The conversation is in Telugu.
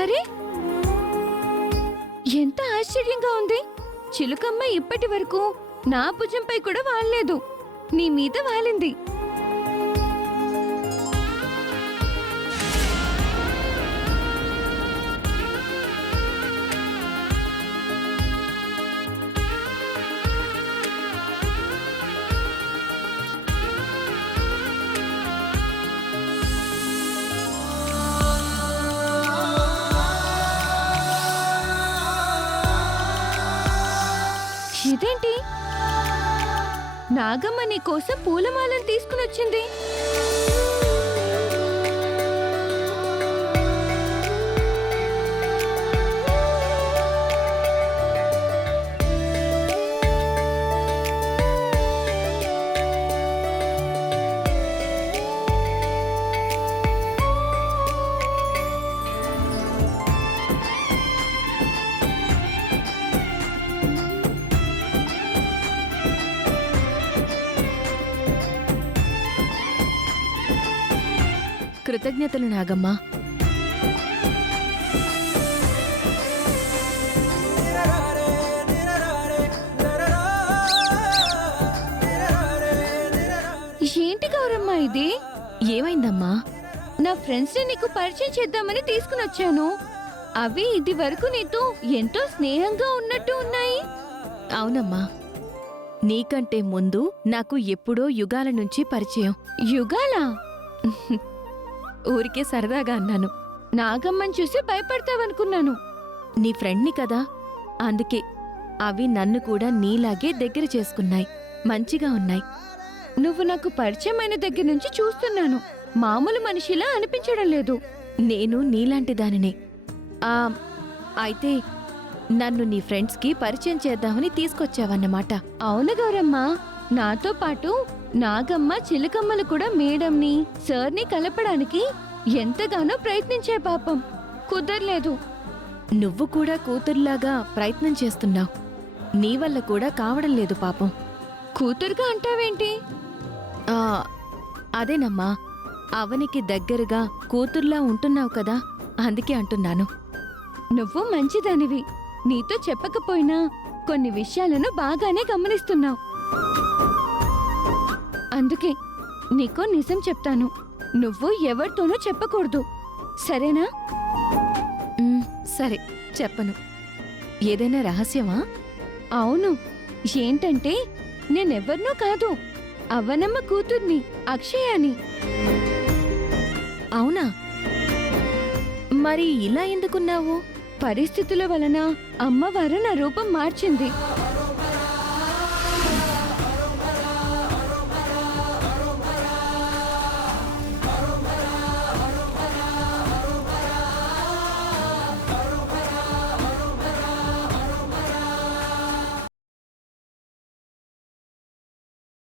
అరే, ఎంత ఆశ్చర్యంగా ఉంది! చిలుకమ్మ ఇప్పటి వరకు నా భుజంపై కూడా వాలలేదు, నీ మీద వాలింది. ఇదేంటి? నాగమ్మ నీ కోసం పూలమాలను తీసుకుని వచ్చింది. కృతజ్ఞతలు నాగమ్మ. ఏంటి గౌరమ్మ ఇది? ఏమైందమ్మా? నా ఫ్రెండ్స్ ని నీకు పరిచయం చేద్దామని తీసుకుని వచ్చాను. అవి ఇది వరకు నీతో ఎంతో స్నేహంగా ఉన్నట్టు ఉన్నాయి. అవునమ్మా, నీకంటే ముందు నాకు ఎప్పుడో యుగాల నుంచి పరిచయం. యుగాలా? ఊరికే సరదాగా అన్నాను. నాగమ్మని చూసి భయపడతావనుకున్నాను. నీ ఫ్రెండ్ని కదా, అందుకే. అవి నన్ను కూడా నీలాగే దగ్గర చేసుకున్నాయి, మంచిగా ఉన్నాయి. నువ్వు నాకు పరిచయమైన దగ్గర నుంచి చూస్తున్నాను, మామూలు మనిషిలా అనిపించడం లేదు. నేను నీలాంటి దానినే. అయితే నన్ను నీ ఫ్రెండ్స్కి పరిచయం చేద్దామని తీసుకొచ్చావన్నమాట. అవును గౌరమ్మ, నాతో పాటు నాగమ్మ చిలుకమ్మలు కూడా మేడంని సార్ని కలపడానికి ఎంతగానో ప్రయత్నించే, పాపం కుదరలేదు. నువ్వు కూడా కూతురులాగా ప్రయత్నం చేస్తున్నావు, నీ వల్ల కూడా కావడం లేదు పాపం. కూతురుగా అంటావేంటి? అదేనమ్మా, అవనికి దగ్గరగా కూతుర్లా ఉంటున్నావు కదా, అందుకే అంటున్నాను. నువ్వు మంచిదానివి, నీతో చెప్పకపోయినా కొన్ని విషయాలను బాగానే గమనిస్తున్నావు. అందుకే నీకో నిజం చెప్తాను, నువ్వు ఎవరితోనూ చెప్పకూడదు, సరేనా? సరే, చెప్పను. ఏదైనా రహస్యమా? అవును. ఏంటంటే నేనెవ్వరినో కాదు, అవ్వనమ్మ కూతుర్ని, అక్షయాని. అవునా? మరి ఇలా ఎందుకున్నావు? పరిస్థితుల వలన అమ్మవారు నా రూపం మార్చింది.